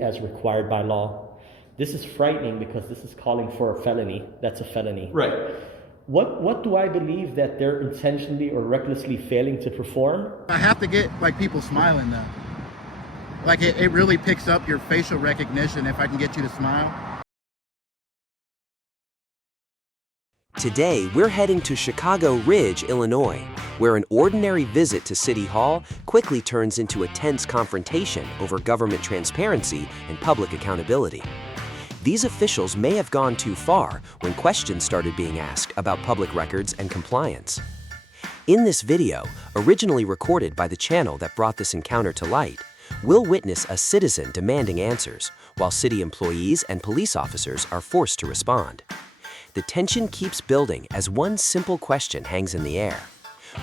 as required by law. This is frightening because this is calling for a felony. That's a felony. Right. What do I believe that they're intentionally or recklessly failing to perform? I have to get like people smiling though. Like it really picks up your facial recognition if I can get you to smile. Today, we're heading to Chicago Ridge, Illinois, where an ordinary visit to City Hall quickly turns into a tense confrontation over government transparency and public accountability. These officials may have gone too far when questions started being asked about public records and compliance. In this video, originally recorded by the channel that brought this encounter to light, we'll witness a citizen demanding answers, while city employees and police officers are forced to respond. The tension keeps building as one simple question hangs in the air.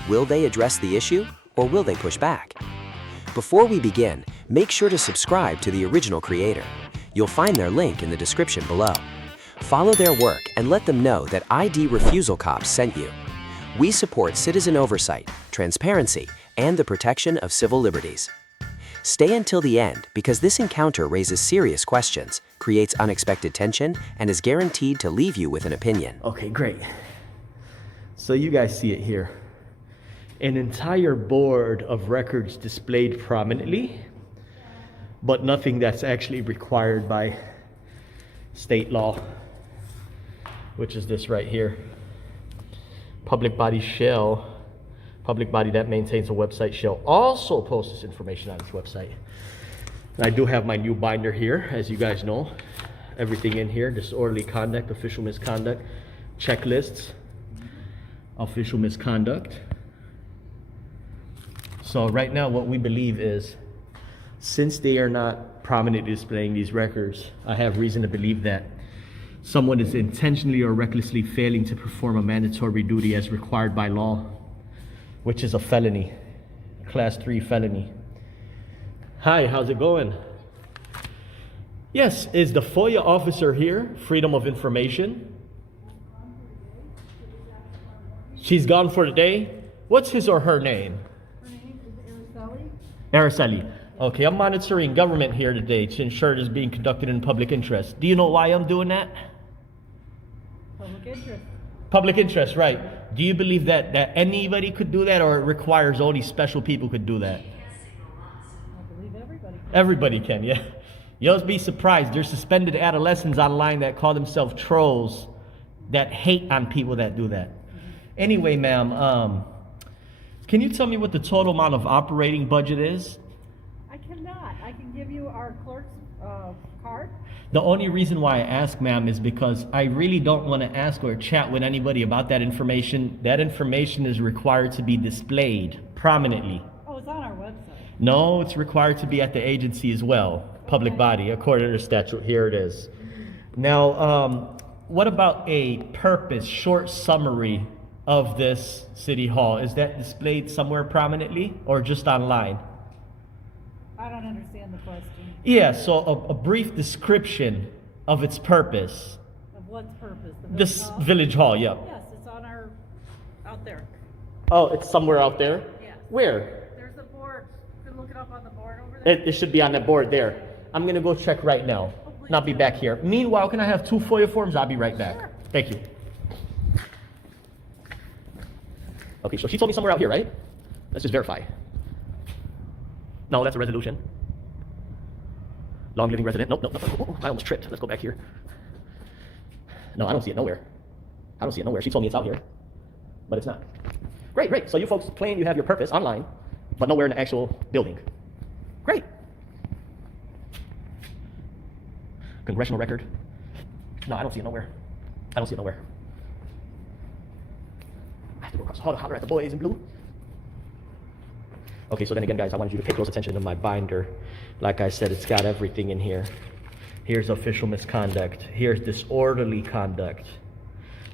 Will they address the issue, or will they push back? Before we begin, make sure to subscribe to the original creator. You'll find their link in the description below. Follow their work and let them know that ID Refusal Cops sent you. We support citizen oversight, transparency, and the protection of civil liberties. Stay until the end because this encounter raises serious questions, creates unexpected tension, and is guaranteed to leave you with an opinion. Okay, great. So you guys see it here. An entire board of records displayed prominently, but nothing that's actually required by state law, which is this right here. Public body that maintains a website shall also post this information on its website. And I do have my new binder here, as you guys know. Everything in here: disorderly conduct, official misconduct, checklists, official misconduct. So right now what we believe is, since they are not prominently displaying these records, I have reason to believe that someone is intentionally or recklessly failing to perform a mandatory duty as required by law, which is a felony, class 3 felony. Hi, how's it going? Yes, is the FOIA officer here? Freedom of information? She's gone for the day? What's his or her name? Her name is Araceli. Okay, I'm monitoring government here today to ensure it is being conducted in public interest. Do you know why I'm doing that? Public interest. Public interest, right. Do you believe that anybody could do that, or it requires only special people could do that? I believe everybody can. Everybody can, yeah. You'll be surprised. There's suspended adolescents online that call themselves trolls that hate on people that do that. Anyway, ma'am, can you tell me what the total amount of operating budget is? I cannot. I can give you our clerk's card. The only reason why I ask, ma'am, is because I really don't want to ask or chat with anybody about that information. That information is required to be displayed prominently. Oh, it's on our website. No, it's required to be at the agency as well, public body, according to the statute. Here it is. Now, what about a purpose, short summary of this City Hall? Is that displayed somewhere prominently or just online? I don't understand the question. Yeah, so a brief description of its purpose. Of what's purpose? The This hall? village hall, yeah. Yes, it's on our, out there. Oh, it's somewhere out there? Yes. Where? There's a board. You can look it up on the board over there. It should be on that board there. I'm going to go check right now. And I'll be back here. Meanwhile, can I have 2 FOIA forms? I'll be right back. Sure. Thank you. Okay, so she told me somewhere out here, right? Let's just verify. No, that's a resolution. Long living resident. Nope, nope, nope. Oh, I almost tripped. Let's go back here. No, I don't see it nowhere. I don't see it nowhere. She told me it's out here, but it's not. Great, great. So you folks claim you have your purpose online, but nowhere in the actual building. Great. Congressional record. No, I don't see it nowhere. I don't see it nowhere. I have to go across the hall to holler at the boys in blue. Okay, so then again, guys, I wanted you to pay close attention to my binder. Like I said, it's got everything in here. Here's official misconduct. Here's disorderly conduct.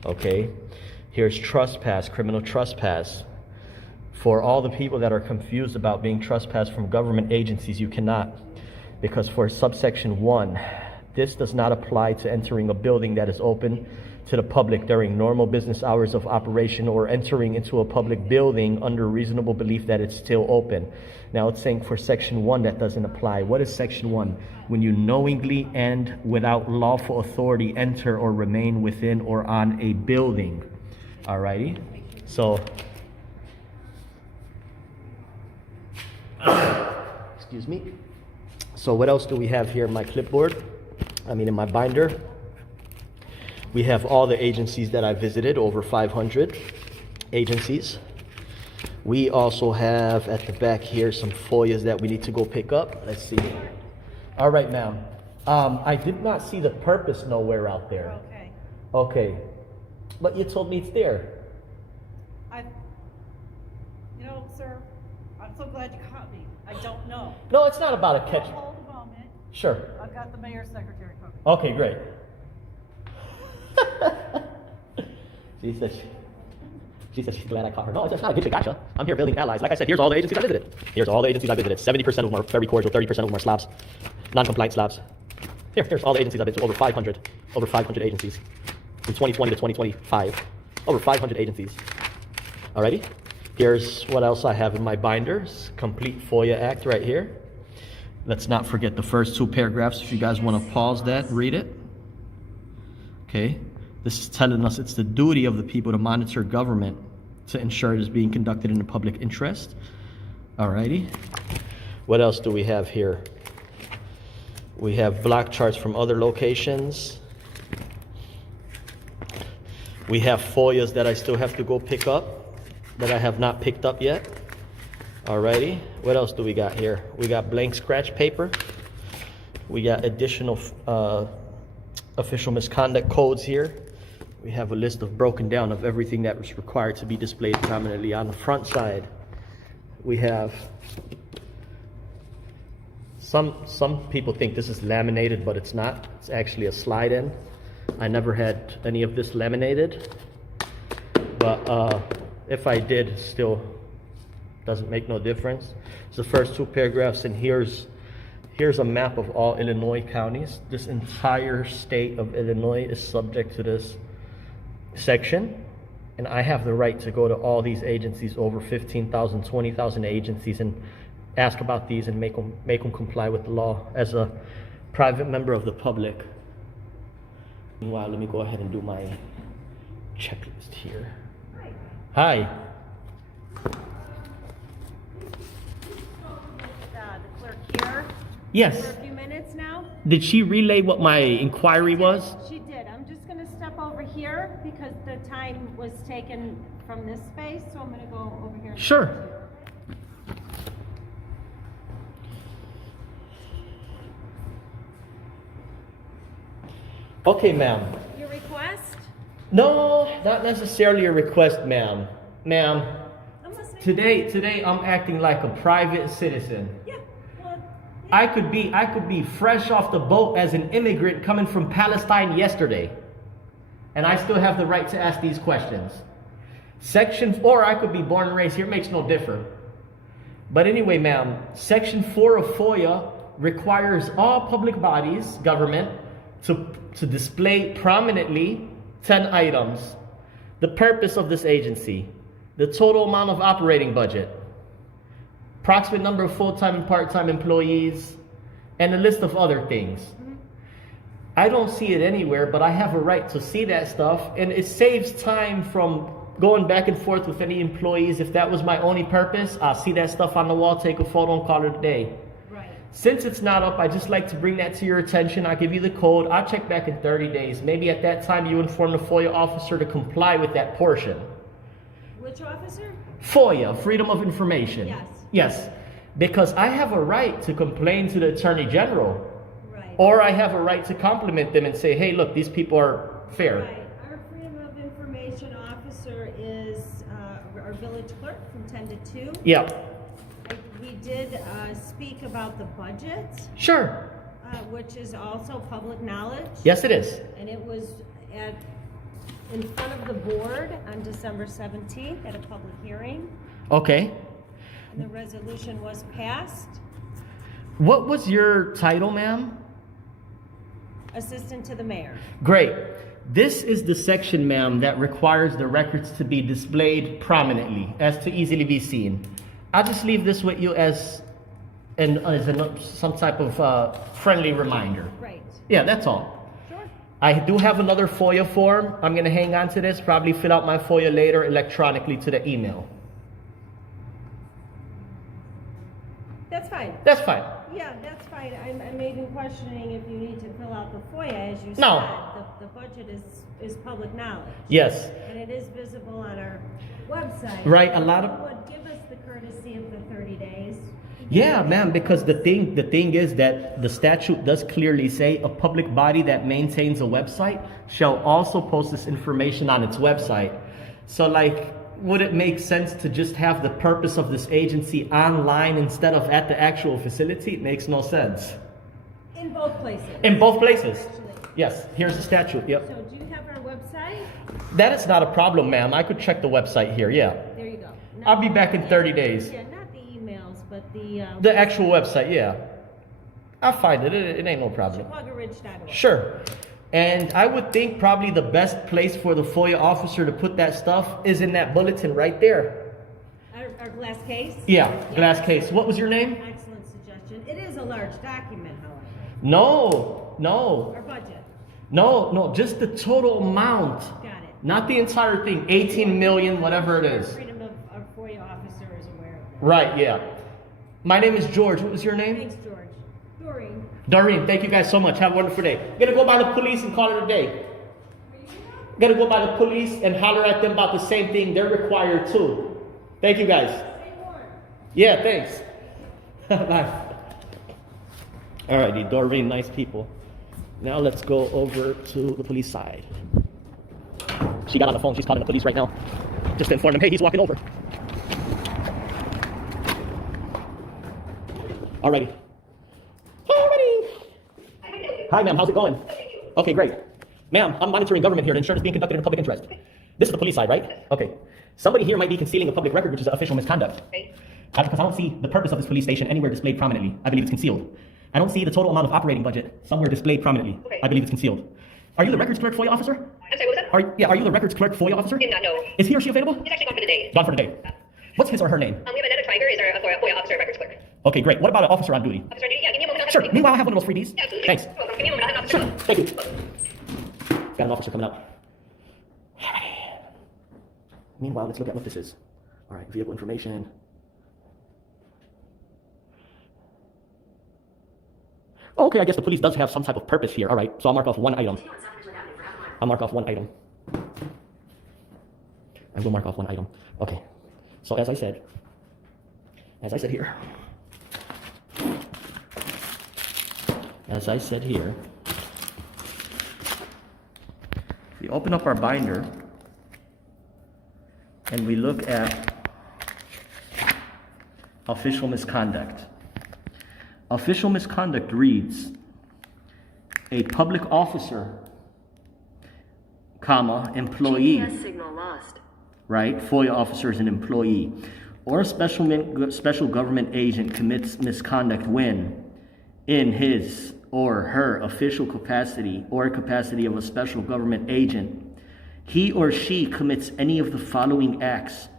Okay. Here's trespass, criminal trespass. For all the people that are confused about being trespassed from government agencies, you cannot. Because for subsection 1, this does not apply to entering a building that is open to the public during normal business hours of operation or entering into a public building under reasonable belief that it's still open. Now it's saying for section 1 that doesn't apply. What is section 1? When you knowingly and without lawful authority enter or remain within or on a building. Alrighty. So, excuse me. So what else do we have here in my clipboard? In my binder. We have all the agencies that I visited, over 500 agencies. We also have at the back here some FOIAs that we need to go pick up. Let's see. All right, ma'am. I did not see the purpose nowhere out there. Okay. Okay. But you told me it's there. Sir, I'm so glad you caught me. I don't know. No, it's not about a catch. Hold a moment. Sure. I've got the mayor's secretary cooking. Okay, great. She says she's glad I caught her. No, it's not a get you gotcha. I'm here building allies. Like I said, here's all the agencies I visited. Here's all the agencies I visited. 70% of them are very cordial, 30% of them are slobs, non-compliant slobs. Here's all the agencies I've been to, over 500 agencies. From 2020 to 2025, over 500 agencies. Alrighty, here's what else I have in my binders. Complete FOIA Act right here. Let's not forget the first 2 paragraphs. If you guys want to pause that, read it. Okay, this is telling us it's the duty of the people to monitor government to ensure it is being conducted in the public interest. Alrighty, what else do we have here? We have block charts from other locations. We have FOIAs that I still have to go pick up, that I have not picked up yet. Alrighty, what else do we got here? We got blank scratch paper. We got additional official misconduct codes here. We have a list of broken down of everything that was required to be displayed prominently on the front side. We have some people think this is laminated, but it's not. It's actually a slide in. I never had any of this laminated, but if I did, still doesn't make no difference. It's the first 2 paragraphs, and here's a map of all Illinois counties. This entire state of Illinois is subject to this section, and I have the right to go to all these agencies, over 15,000, 20,000 agencies, and ask about these and make them comply with the law as a private member of the public. Meanwhile, let me go ahead and do my checklist here. Hi. The clerk here. Yes. For a few minutes now. Did she relay what my inquiry was? She did. I'm just going to step over here because the time was taken from this space, so I'm going to go over here. Sure. Okay, ma'am. Your request? No, not necessarily a request, ma'am. Ma'am, I'm listening. today I'm acting like a private citizen. Yeah. Well, yeah. I could be fresh off the boat as an immigrant coming from Palestine yesterday, and I still have the right to ask these questions. Or I could be born and raised here, it makes no difference. But anyway, ma'am, Section 4 of FOIA requires all public bodies, government, to display prominently 10 items. The purpose of this agency, the total amount of operating budget, approximate number of full-time and part-time employees, and a list of other things. I don't see it anywhere, but I have a right to see that stuff, and it saves time from going back and forth with any employees. If that was my only purpose, I'll see that stuff on the wall, take a photo, and call it a day. Right. Since it's not up, I just like to bring that to your attention. I'll give you the code. I'll check back in 30 days. Maybe at that time you inform the FOIA officer to comply with that portion. Which officer? FOIA, Freedom of Information. Yes. Yes, because I have a right to complain to the Attorney General. Right. Or I have a right to compliment them and say, hey, look, these people are fair. Right. Our Freedom of Information officer is our village clerk from 10 to 2. Yeah. We did speak about the budget, Sure. which is also public knowledge. Yes, it is. And it was in front of the board on December 17th at a public hearing, Okay. and the resolution was passed. What was your title, ma'am? Assistant to the mayor. Great. This is the section, ma'am, that requires the records to be displayed prominently, as to easily be seen. I'll just leave this with you as some type of friendly reminder. Right. Yeah, that's all. Sure. I do have another FOIA form. I'm going to hang on to this, probably fill out my FOIA later electronically to the email. That's fine. That's fine. Yeah, that's fine. I'm even questioning if you need to fill out the FOIA, as you No. said. The budget is public knowledge. Yes. And it is visible on our website. Right, a lot of- You would give us the courtesy of the 30 days. Yeah, ma'am, because the thing is that the statute does clearly say a public body that maintains a website shall also post this information on its website. So like, would it make sense to just have the purpose of this agency online instead of at the actual facility? It makes no sense. In both places. In both places. Actually. Yes, here's the statute, yep. So do you have our website? That is not a problem, ma'am. I could check the website here, yeah. There you go. I'll be back in 30 days. Yeah, not the emails, but the The actual website, yeah. I'll find it. It ain't no problem. ChicagoRidge.org. Sure. And I would think probably the best place for the FOIA officer to put that stuff is in that bulletin right there. Our glass case? Yeah, glass case. What was your name? Excellent suggestion. It is a large document, however. No, Our budget. no, just the total amount. Got it. Not the entire thing. 18 million, whatever it is. Freedom of our FOIA officer is aware of that. Right, yeah. My name is George. What was your name? Thanks, George. Doreen. Doreen, thank you guys so much. Have a wonderful day. Gonna go by the police and call it a day. Gonna go by the police and holler at them about the same thing. They're required too. Thank you guys. Yeah, thanks. Bye. Alrighty, Doreen, nice people. Now let's go over to the police side. She got on the phone. She's calling the police right now. Just to inform them, hey, he's walking over. Alrighty. Hi, ma'am. How's it going? Okay, great. Ma'am, I'm monitoring government here. The insurance is being conducted in a public interest. This is the police side, right? Okay. Somebody here might be concealing a public record, which is official misconduct. Because I don't see the purpose of this police station anywhere displayed prominently. I believe it's concealed. I don't see the total amount of operating budget somewhere displayed prominently. Okay. I believe it's concealed. Are you the records clerk FOIA officer? I'm sorry, what was that? Are you the records clerk FOIA officer? Did not know. Is he or she available? He's actually gone for the day. Gone for the day. What's his or her name? We have Annette Tiger, is our FOIA officer, records clerk. Okay, great. What about an officer on duty? Officer on duty? Yeah, give me a moment. I'll have Sure. to speak. Meanwhile, I have one of those freebies. Yeah, absolutely. Thanks. You're welcome. Give me a moment. I'll have an officer. Sure. Thank you. Got an officer coming out. Meanwhile, let's look at what this is. All right, vehicle information. Okay, I guess the police does have some type of purpose here. All right, so I'll mark off one item. I'll mark off one item. I will mark off one item. Okay, so as I said here, we open up our binder and we look at official misconduct. Official misconduct reads, a public officer, comma, employee, GPS signal lost. right? FOIA officer is an employee, or a special government agent commits misconduct when, in his or her official capacity or capacity of a special government agent, he or she commits any of the following acts: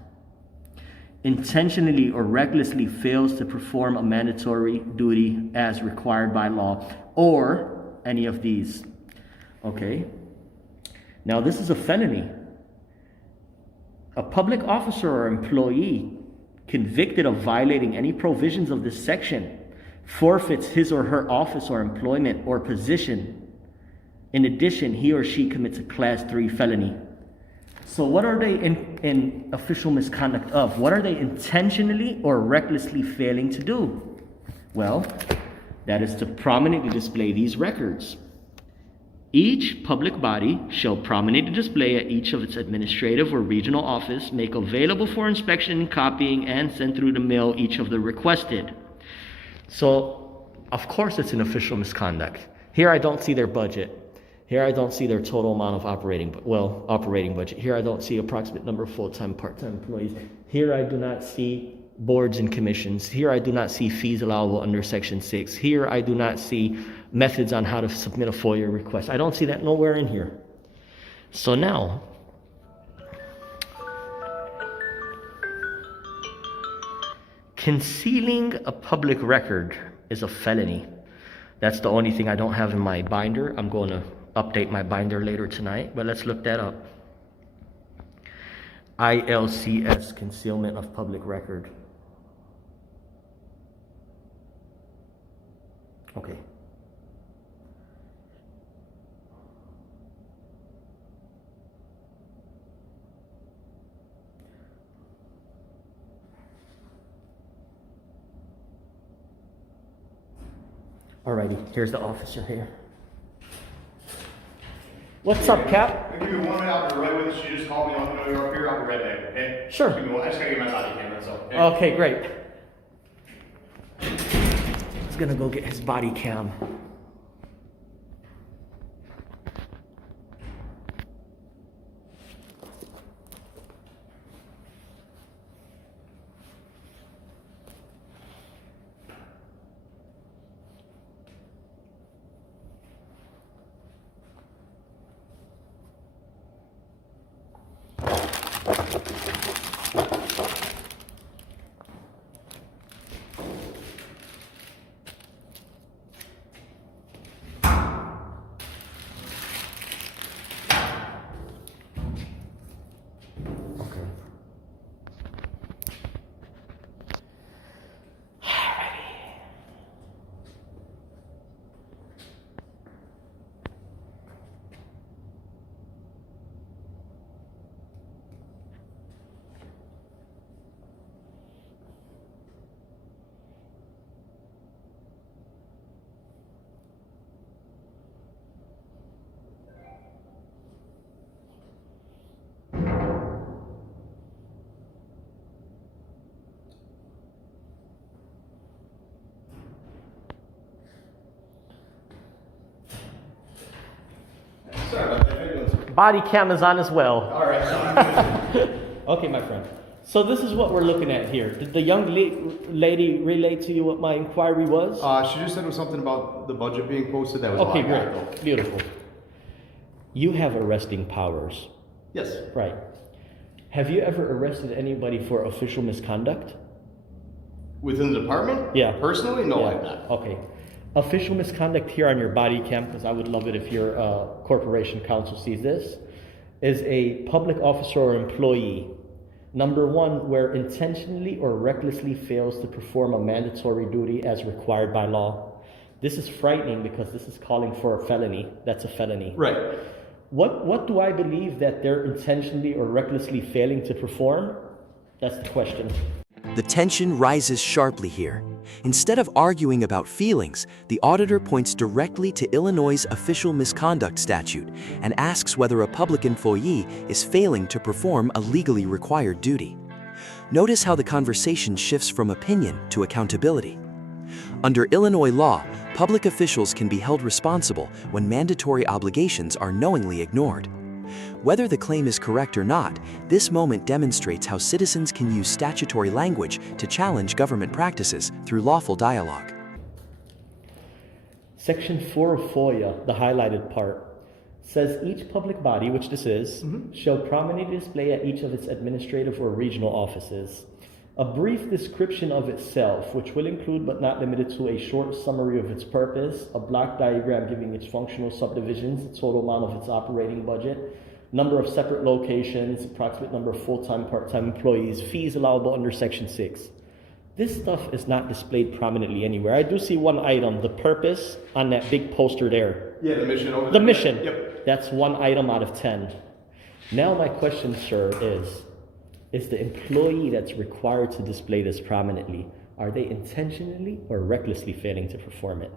intentionally or recklessly fails to perform a mandatory duty as required by law, or any of these. Okay. Now this is a felony. A public officer or employee convicted of violating any provisions of this section forfeits his or her office or employment or position. In addition, he or she commits a class 3 felony. So what are they in official misconduct of? What are they intentionally or recklessly failing to do? Well, that is to prominently display these records. Each public body shall prominently display at each of its administrative or regional office, make available for inspection and copying, and send through the mail each of the requested. So, of course it's an official misconduct. Here I don't see their budget. Here I don't see their total amount of operating budget. Here I don't see approximate number of full-time, part-time employees. Here I do not see boards and commissions. Here I do not see fees allowable under Section 6. Here I do not see methods on how to submit a FOIA request. I don't see that nowhere in here. So now, concealing a public record is a felony. That's the only thing I don't have in my binder. I'm going to update my binder later tonight, but let's look that up. ILCS, concealment of public record. Okay. Alrighty, here's the officer here. What's up, Cap? If you want me out to right with us, you just call me. I'll know you're up here. I'll be right back. Okay? Sure. Give me one. I just gotta get my body camera. So. Okay, great. He's gonna go get his body cam. Sorry about that. Body cam is on as well. All right. Sounds good. Okay, my friend. So this is what we're looking at here. Did the young lady relay to you what my inquiry was? She just said it was something about the budget being posted. That was all I Okay, got, great. though. Beautiful. You have arresting powers, Yes. right? Have you ever arrested anybody for official misconduct? Within the department? Yeah. Personally, no, Yeah. I've not. Okay. Official misconduct here on your body cam, because I would love it if your corporation counsel sees this, is a public officer or employee. Number one, where intentionally or recklessly fails to perform a mandatory duty as required by law. This is frightening because this is calling for a felony. That's a felony. Right. What do I believe that they're intentionally or recklessly failing to perform? That's the question. The tension rises sharply here. Instead of arguing about feelings, the auditor points directly to Illinois' official misconduct statute and asks whether a public employee is failing to perform a legally required duty. Notice how the conversation shifts from opinion to accountability. Under Illinois law, public officials can be held responsible when mandatory obligations are knowingly ignored. Whether the claim is correct or not, this moment demonstrates how citizens can use statutory language to challenge government practices through lawful dialogue. Section 4 of FOIA, the highlighted part, says each public body, which this is, shall prominently display at each of its administrative or regional offices a brief description of itself, which will include but not limited to a short summary of its purpose, a block diagram giving its functional subdivisions, the total amount of its operating budget, number of separate locations, approximate number of full-time, part-time employees, fees allowable under Section 6. This stuff is not displayed prominently anywhere. I do see one item, the purpose, on that big poster there. Yeah, the mission over there. The mission. Yep. That's one item out of 10. Now my question, sir, is the employee that's required to display this prominently, are they intentionally or recklessly failing to perform it?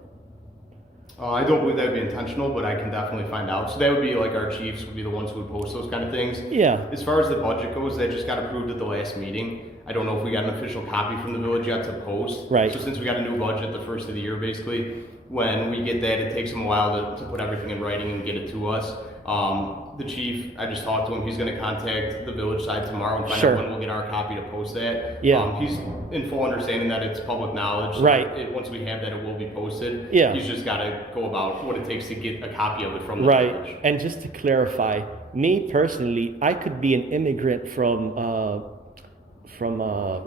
I don't believe that would be intentional, but I can definitely find out. So that would be like our chiefs would be the ones who would post those kind of things. Yeah. As far as the budget goes, that just got approved at the last meeting. I don't know if we got an official copy from the village yet to post. Right. So since we got a new budget the first of the year, basically, when we get that, it takes them a while to put everything in writing and get it to us. The chief, I just talked to him, he's gonna contact the village side tomorrow and find Sure. out when we'll get our copy to post that. Yeah. He's in full understanding that it's public knowledge. so Right. Once we have that, it will be posted. Yeah. He's just gotta go about what it takes to get a copy of it from the Right. village. And just to clarify, me personally, I could be an immigrant from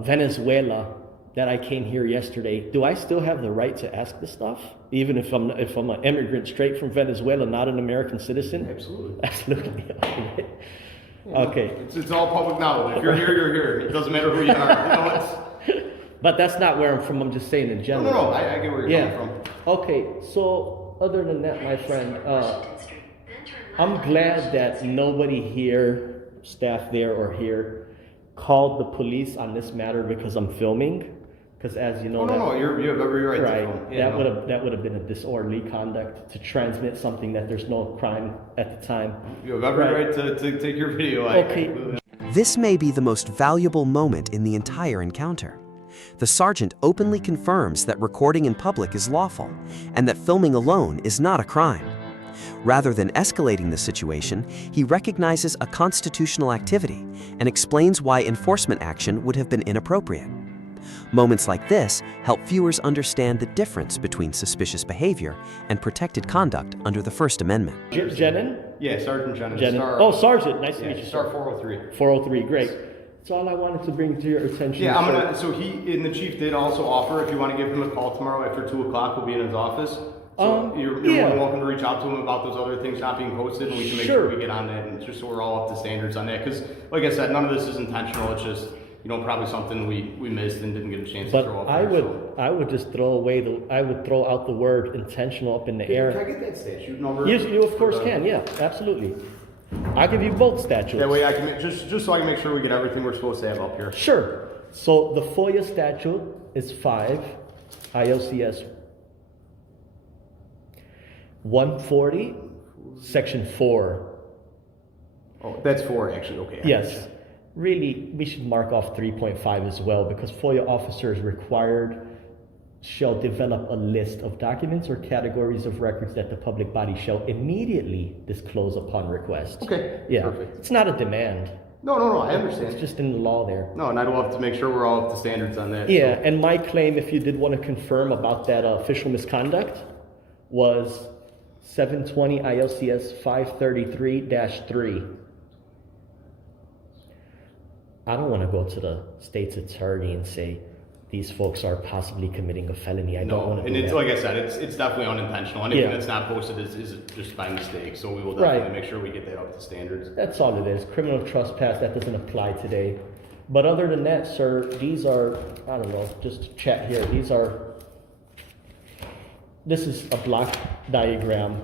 Venezuela that I came here yesterday. Do I still have the right to ask this stuff, even if I'm an immigrant straight from Venezuela, not an American citizen? Absolutely. Absolutely. Okay. It's all public knowledge. If you're here, you're here. It doesn't matter who you are. You know, it's, But that's not where I'm from. I'm just saying in general. no, I get where you're coming from. Okay. So other than that, my friend, I'm glad that nobody here, staff there or here, called the police on this matter because I'm filming. Because as you know, You have every right to right, film. Yeah, that would have been a disorderly conduct to transmit something that there's no crime at the time. You have every right to take your video. Okay. This may be the most valuable moment in the entire encounter. The sergeant openly confirms that recording in public is lawful and that filming alone is not a crime. Rather than escalating the situation, he recognizes a constitutional activity and explains why enforcement action would have been inappropriate. Moments like this help viewers understand the difference between suspicious behavior and protected conduct under the First Amendment. Jenin? Yeah, Sergeant Jenin. Jenin. Sergeant. Nice to meet you, Star sir. 403. 403, great. That's all I wanted to bring to your attention. Yeah, sir. so the chief did also offer, if you want to give him a call tomorrow after 2 o'clock, we'll be in his office. So you're more than welcome to reach out to him about those other things not being posted, and we can make sure we get on that, and just so we're all up to standards on that. Because, like I said, none of this is intentional. It's just, probably something we missed and didn't get a chance But to throw up I there. would just throw out the word intentional up in the air. Can I get that statute number? You of course can, yeah, absolutely. I'll give you both statutes. That way I can just so I can make sure we get everything we're supposed to have up here. Sure. So the FOIA statute is 5 ILCS 140 section 4. Oh, that's 4 actually. Okay. Yes. Really, we should mark off 3.5 as well, because FOIA officers required shall develop a list of documents or categories of records that the public body shall immediately disclose upon request. Okay. Yeah. Perfect. It's not a demand. No, I understand. It's just in the law there. No, and I'd love to make sure we're all up to standards on that. Yeah, so. and my claim, if you did want to confirm about that official misconduct, was 720 ILCS 533-3. I don't want to go to the state's attorney and say these folks are possibly committing a felony. I don't want to and do it's that. like I said, it's definitely unintentional. Anything Yeah. that's not posted is just by mistake. So we will definitely make sure we get that up to standards. That's all it is. Criminal trespass, that doesn't apply today. But other than that, sir, these are, I don't know, just to chat here. This is a block diagram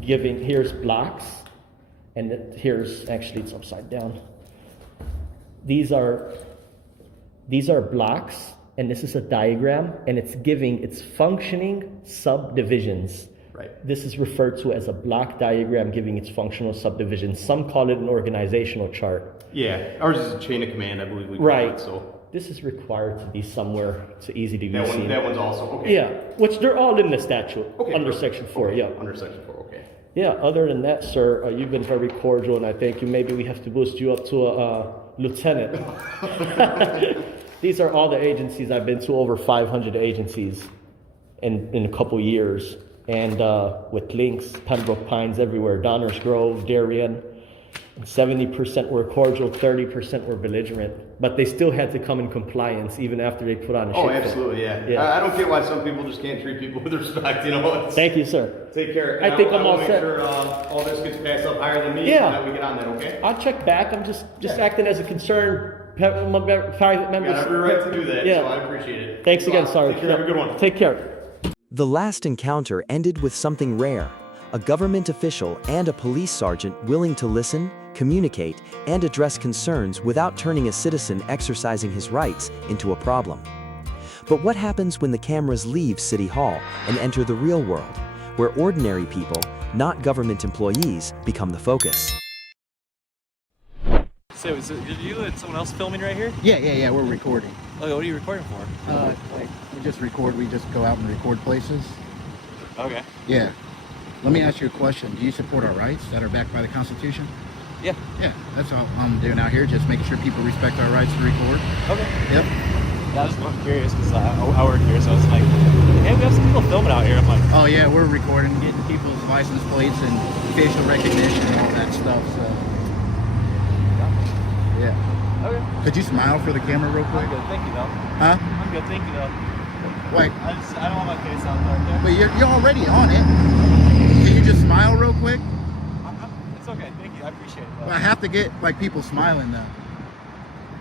here's blocks, and actually it's upside down. These are blocks, and this is a diagram, and it's giving its functioning subdivisions. Right. This is referred to as a block diagram giving its functional subdivisions. Some call it an organizational chart. Yeah, ours is a chain of command, I believe we call Right. it. So This is required to be somewhere to easy to be seen. that one's also okay. Yeah, which they're all in the statute Okay, under perfect. section 4. Okay, Yeah. under section 4. Okay. Yeah. Other than that, sir, you've been very cordial, and I thank you. Maybe we have to boost you up to a lieutenant. These are all the agencies I've been to, over 500 agencies in a couple years, and with links, Pembroke Pines everywhere, Downers Grove, Darien. 70% were cordial, 30% were belligerent, but they still had to come in compliance even after they put on a shit fit. Absolutely, yeah. Yeah. I don't get why some people just can't treat people with respect. Thank you, sir. Take care. I think I'm all make set. Sure, all this gets passed up higher than me. Yeah. And that we get on that. Okay. I'll check back. I'm just acting as a concerned private member. You got every right to do that. Yeah. So I appreciate it. Thanks again, sorry. Take care. Have a good one. Take care. The last encounter ended with something rare: a government official and a police sergeant willing to listen, communicate, and address concerns without turning a citizen exercising his rights into a problem. But what happens when the cameras leave City Hall and enter the real world, where ordinary people, not government employees, become the focus? So you and someone else filming right here? Yeah, we're recording. Oh, what are you recording for? We just go out and record places. Okay. Yeah. Let me ask you a question. Do you support our rights that are backed by the Constitution? Yeah. Yeah, that's all I'm doing out here, just making sure people respect our rights to record. Okay. Yep. Yeah, I was just curious because I work here, so it's like, hey, we have some people filming out here. I'm like, Oh yeah, we're recording, getting people's license plates and facial recognition and all that stuff, so. Yeah. okay. Could you smile for the camera real I'm quick? good, thank you though. Huh? I'm good, thank you though. Like, I don't want my face out there. Okay? but you're already on it. Can you just smile real quick? It's okay, thank you. I appreciate it. I have to get like people smiling though.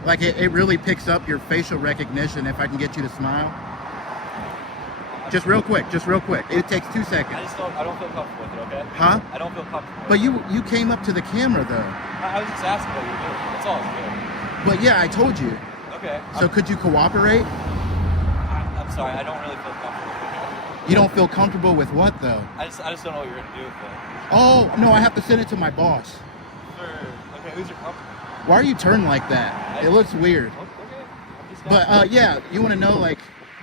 Like it really picks up your facial recognition if I can get you to smile. Just real quick. It takes 2 seconds. I don't feel comfortable with it, okay? Huh? I don't feel comfortable. But you came up to the camera though. I was just asking what you were doing. That's all I was doing. But yeah, I told you. Okay. So could you cooperate? I'm sorry, I don't really feel comfortable with it. You don't feel comfortable with what though? I just don't know what you're gonna do with it. Oh, no, I have to send it to my boss. Okay, who's your company? Why are you turned like that? It looks weird. Okay. I'm just But yeah, you want to know like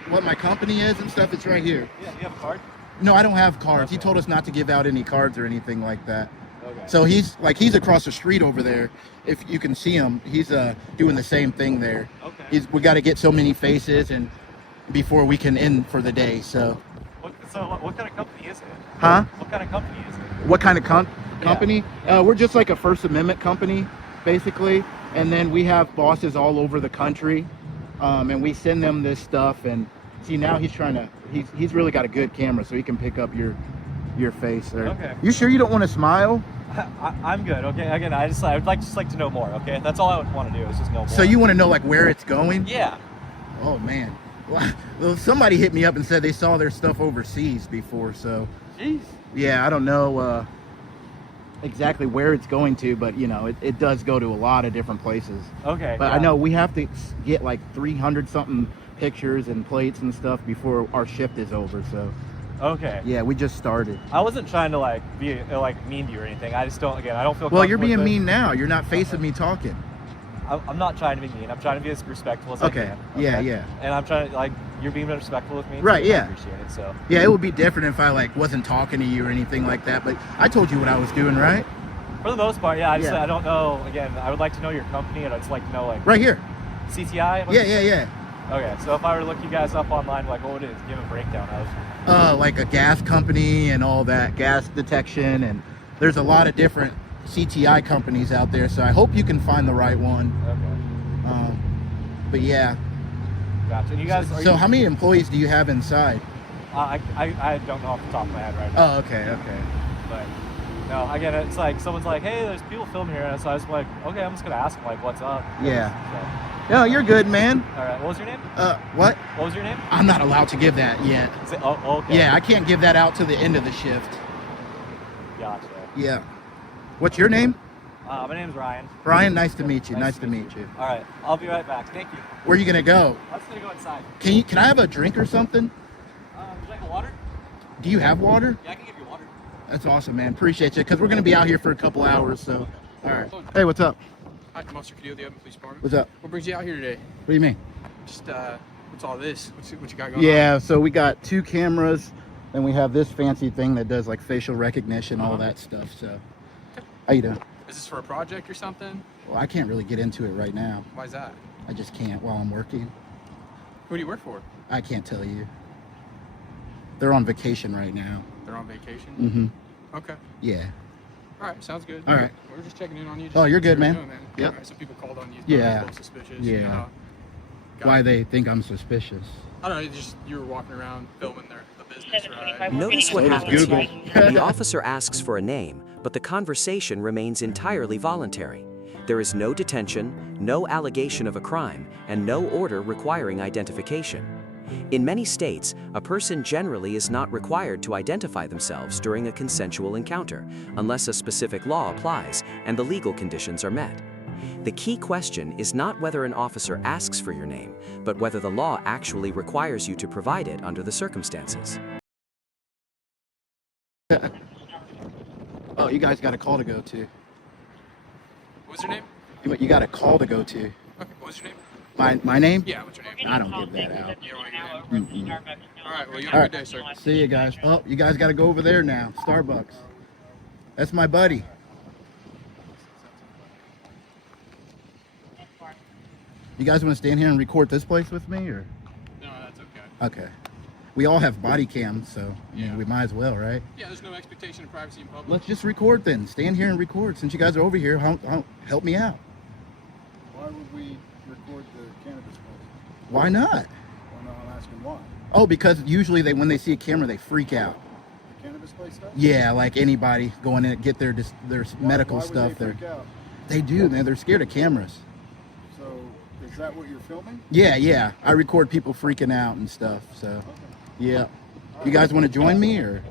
what my company is and stuff? It's right here. Yeah, you have a card? No, I don't have cards. He Okay. told us not to give out any cards or anything like that. Okay. So he's across the street over there. If you can see him, he's doing the same thing there. Okay. We got to get so many faces and before we can end for the day. So, What kind of company is it? huh? What kind of company is it? What kind of company? We're just like a First Amendment company, basically. And then we have bosses all over the country, and we send them this stuff. And see, now he's really got a good camera, so he can pick up your face there. Okay. You sure you don't want to smile? I'm good. Okay. Again, I would like to know more. Okay, that's all I would want to do is just know more. So you want to know like where it's going? Yeah. Oh man. Well, somebody hit me up and said they saw their stuff overseas before. So Jeez. yeah, I don't know exactly where it's going to, but you know, it does go to a lot of different places. Okay. But yeah. I know we have to get like 300 something pictures and plates and stuff before our shift is over. So Okay. yeah, we just started. I wasn't trying to like be like mean to you or anything. I just don't. Again, I don't feel. Well, you're comfortable being with mean now. You're not facing me talking. it. I'm not trying to be mean. I'm trying to be as respectful as I Okay. can. Yeah, yeah. And I'm trying to like you're being respectful with me. Right, so yeah. I appreciate it. So Yeah, it would be different if I like wasn't talking to you or anything like that. But I told you what I was doing, right? for the most part, yeah. Yeah. I don't know. Again, I would like to know your company, and I'd just like to know like Right here. CTI. Yeah. Okay, so if I were to look you guys up online, like what would it give a breakdown of? Like a gas company and all that, gas detection, and there's a lot of different CTI companies out there. So I hope you can find the right one. Okay. But yeah. Gotcha. And you guys. So how many employees do you have inside? I don't know off the top of my head right now. Oh, okay. But no, again, it's like someone's like, hey, there's people filming here, and so I was like, okay, I'm just gonna ask them like, what's up? Yeah. No, you're good, man. So, all right. What was your name? What? What was your name? I'm not allowed to give that yet. Is it, oh, okay. Yeah, I can't give that out to the end of the shift. Gotcha. Yeah. What's your name? My name's Ryan. Brian, nice to meet you. Nice to meet you. All right. I'll be right back. Thank you. Where are you gonna go? I'm just gonna go inside. Can I have a drink or something? Would you like a water? Do you have water? Yeah, I can give you water. That's awesome, man. Appreciate you, because we're gonna be out here for a couple hours. So, all right. Hey, what's up? Hi, I'm Officer Cadillo, the Open Police Department. What's up? What brings you out here today? What do you mean? Just, what's all this? What you got going on? Yeah, so we got 2 cameras, and we have this fancy thing that does like facial recognition, all that stuff. So, how you doing? Is this for a project or something? Well, I can't really get into it right now. Why is that? I just can't while I'm working. Who do you work for? I can't tell you. They're on vacation right now. They're on vacation? Mm-hmm. Okay. Yeah. All right, sounds good. All right. We're just checking in on you. Oh, you're good, see what man. doing, Yep. All right, some people called on you. Yeah. A little suspicious. Yeah. You know, Why they think I'm suspicious? I don't know, just you were walking around filming the business, right? Notice what So does happens Google. here. The officer asks for a name, but the conversation remains entirely voluntary. There is no detention, no allegation of a crime, and no order requiring identification. In many states, a person generally is not required to identify themselves during a consensual encounter, unless a specific law applies and the legal conditions are met. The key question is not whether an officer asks for your name, but whether the law actually requires you to provide it under the circumstances. Oh, you guys got a call to go to. What was your name? You got a call to go to. Okay, what was your name? My name? Yeah, what's your name? I don't give that out. You don't want to give it? All right, well, you have All a good right. day, sir. See you guys. Oh, you guys got to go over there now. Starbucks. That's my buddy. You guys want to stand here and record this place with me, or? No, that's okay. Okay. We all have body cams, so Yeah. we might as well, right? Yeah, there's no expectation of privacy in public. Let's just record then. Stand here and record. Since you guys are over here, help me out. Why would we record the cannabis place? Why not? Well, no, I'm asking why. Oh, because usually when they see a camera, they freak out. The cannabis place does? Yeah, like anybody going in get their medical Why would stuff. they freak out? They do, man. They're scared of cameras. So, is that what you're filming? Yeah. I record people freaking out and stuff. So, yeah. You guys want to join me, or?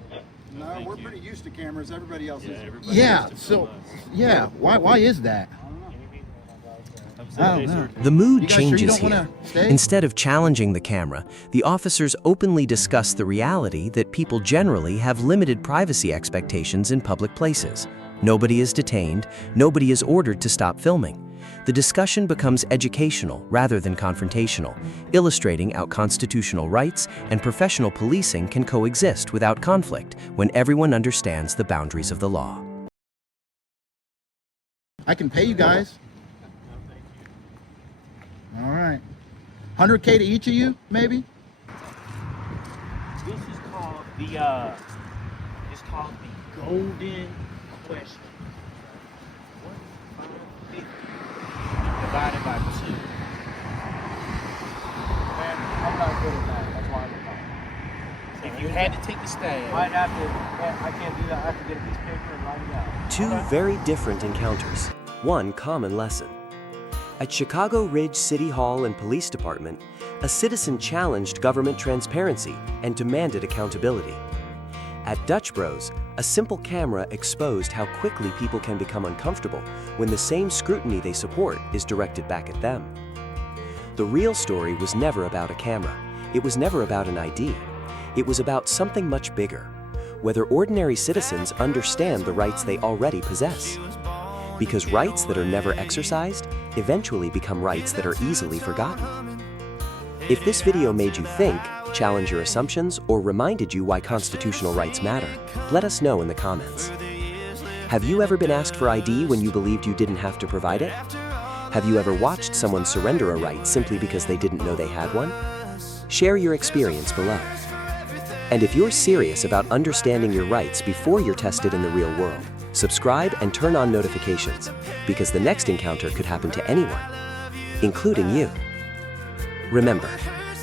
No, we're pretty used to cameras. Everybody else is. Yeah. So, yeah. Why is that? I don't know. The mood You guys sure you changes don't here. wanna stay? Instead of challenging the camera, the officers openly discuss the reality that people generally have limited privacy expectations in public places. Nobody is detained, nobody is ordered to stop filming. The discussion becomes educational rather than confrontational, illustrating how constitutional rights and professional policing can coexist without conflict when everyone understands the boundaries of the law. I can pay you guys. All right. 100K to each of you, maybe? This is called it's called the golden question. 150 divided by 2. Man, I'm not good at that. That's why I'm not. If you had to take the stand, I can't do that. I have to get a piece of paper and write it out. Two very different encounters, one common lesson. At Chicago Ridge City Hall and Police Department, a citizen challenged government transparency and demanded accountability. At Dutch Bros, a simple camera exposed how quickly people can become uncomfortable when the same scrutiny they support is directed back at them. The real story was never about a camera. It was never about an ID. It was about something much bigger, whether ordinary citizens understand the rights they already possess. Because rights that are never exercised eventually become rights that are easily forgotten. If this video made you think, challenge your assumptions, or reminded you why constitutional rights matter, let us know in the comments. Have you ever been asked for ID when you believed you didn't have to provide it? Have you ever watched someone surrender a right simply because they didn't know they had one? Share your experience below. And if you're serious about understanding your rights before you're tested in the real world, subscribe and turn on notifications, because the next encounter could happen to anyone, including you. Remember,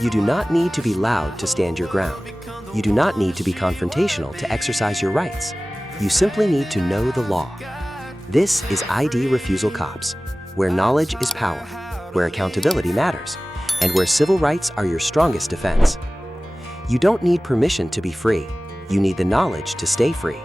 you do not need to be loud to stand your ground. You do not need to be confrontational to exercise your rights. You simply need to know the law. This is ID Refusal Cops, where knowledge is power, where accountability matters, and where civil rights are your strongest defense. You don't need permission to be free. You need the knowledge to stay free.